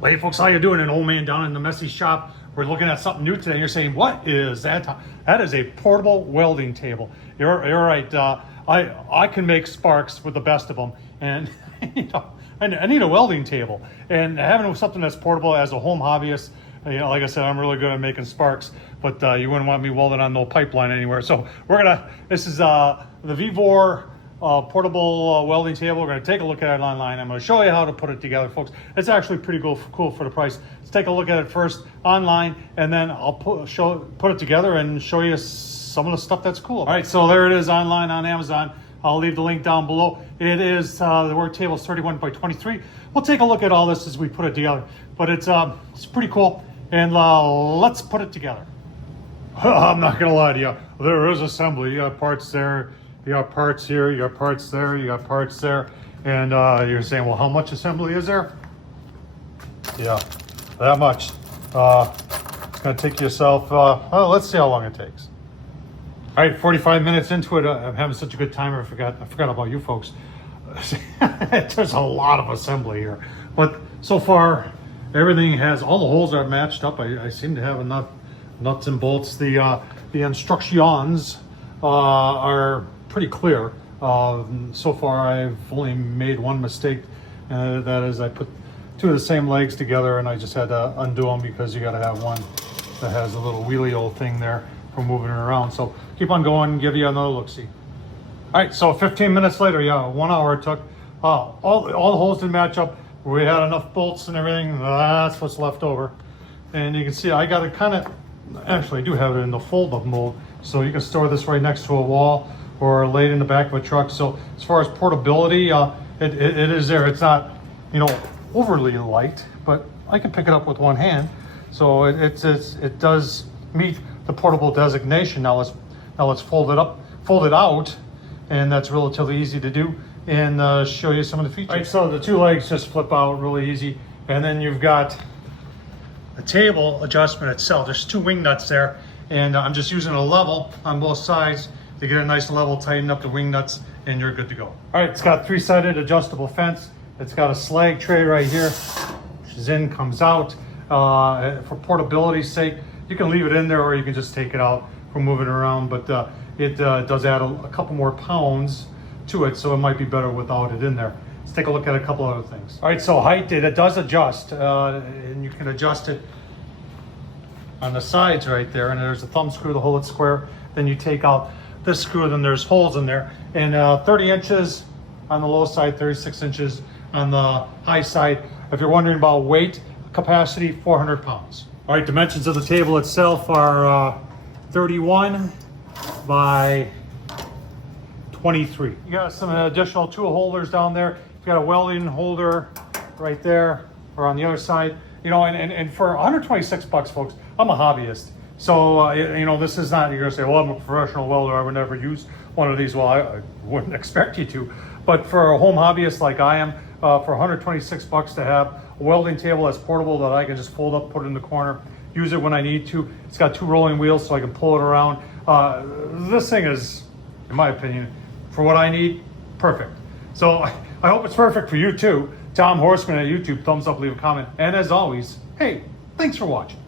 Hey folks, how you doing? An old man down in the messy shop. We're looking at something new today. And you're saying, what is that? That is a portable welding table. You're right. I can make sparks with the best of them, and I need a welding table. And having something that's portable as a home hobbyist, like I said, I'm really good at making sparks, but you wouldn't want me welding on no pipeline anywhere. So this is the VEVOR portable welding table. We're going to take a look at it online. I'm going to show you how to put it together, folks. It's actually pretty cool for the price. Let's take a look at it first online, and then I'll put it together and show you some of the stuff that's cool. All right, so there it is online on Amazon. I'll leave the link down below. It is the work table is 31 by 23. We'll take a look at all this as we put it together, but it's pretty cool, and let's put it together. I'm not gonna lie to you, there is assembly. You got parts there, you got parts here, you got parts there, you got parts there, and you're saying, well, how much assembly is there? Yeah, that much. It's gonna take yourself, well, let's see how long it takes. All right, 45 minutes into it, I'm having such a good time, I forgot about you folks. There's a lot of assembly here, but so far, everything has, all the holes are matched up. I seem to have enough nuts and bolts. The instructions are pretty clear. So far, I've only made one mistake. That is, I put two of the same legs together, and I just had to undo them because you got to have one that has a little wheelie old thing there for moving it around. So keep on going, give you another look-see. All right, so 15 minutes later, yeah, 1 hour it took. All the holes didn't match up. We had enough bolts and everything. That's what's left over. And you can see I got it kind of, actually I do have it in the fold-up mold. So you can store this right next to a wall or lay it in the back of a truck. So as far as portability, it is there. It's not, overly light, but I can pick it up with one hand. So it does meet the portable designation. Now let's fold it out, and that's relatively easy to do, and show you some of the features. All right, so the two legs just flip out really easy, and then you've got the table adjustment itself. There's two wing nuts there, and I'm just using a level on both sides to get a nice level, tighten up the wing nuts, and you're good to go. All right, it's got three-sided adjustable fence. It's got a slag tray right here, which is in, comes out. For portability's sake, you can leave it in there, or you can just take it out for moving around, but it does add a couple more pounds to it, so it might be better without it in there. Let's take a look at a couple other things. All right, so height, it does adjust, and you can adjust it on the sides right there, and there's a thumb screw to hold it square. Then you take out this screw, then there's holes in there, and 30 inches on the low side, 36 inches on the high side. If you're wondering about weight capacity, 400 pounds. All right, dimensions of the table itself are 31 by 23. You got some additional tool holders down there. You've got a welding holder right there, or on the other side. And for 126 bucks, folks, I'm a hobbyist. So, this is not, you're gonna say, well, I'm a professional welder, I would never use one of these. Well, I wouldn't expect you to. But for a home hobbyist like I am, for 126 bucks to have a welding table that's portable that I can just fold up, put in the corner, use it when I need to. It's got two rolling wheels so I can pull it around. This thing is, in my opinion, for what I need, perfect. So I hope it's perfect for you too. Tom Horsman at YouTube, thumbs up, leave a comment. And as always, hey, thanks for watching.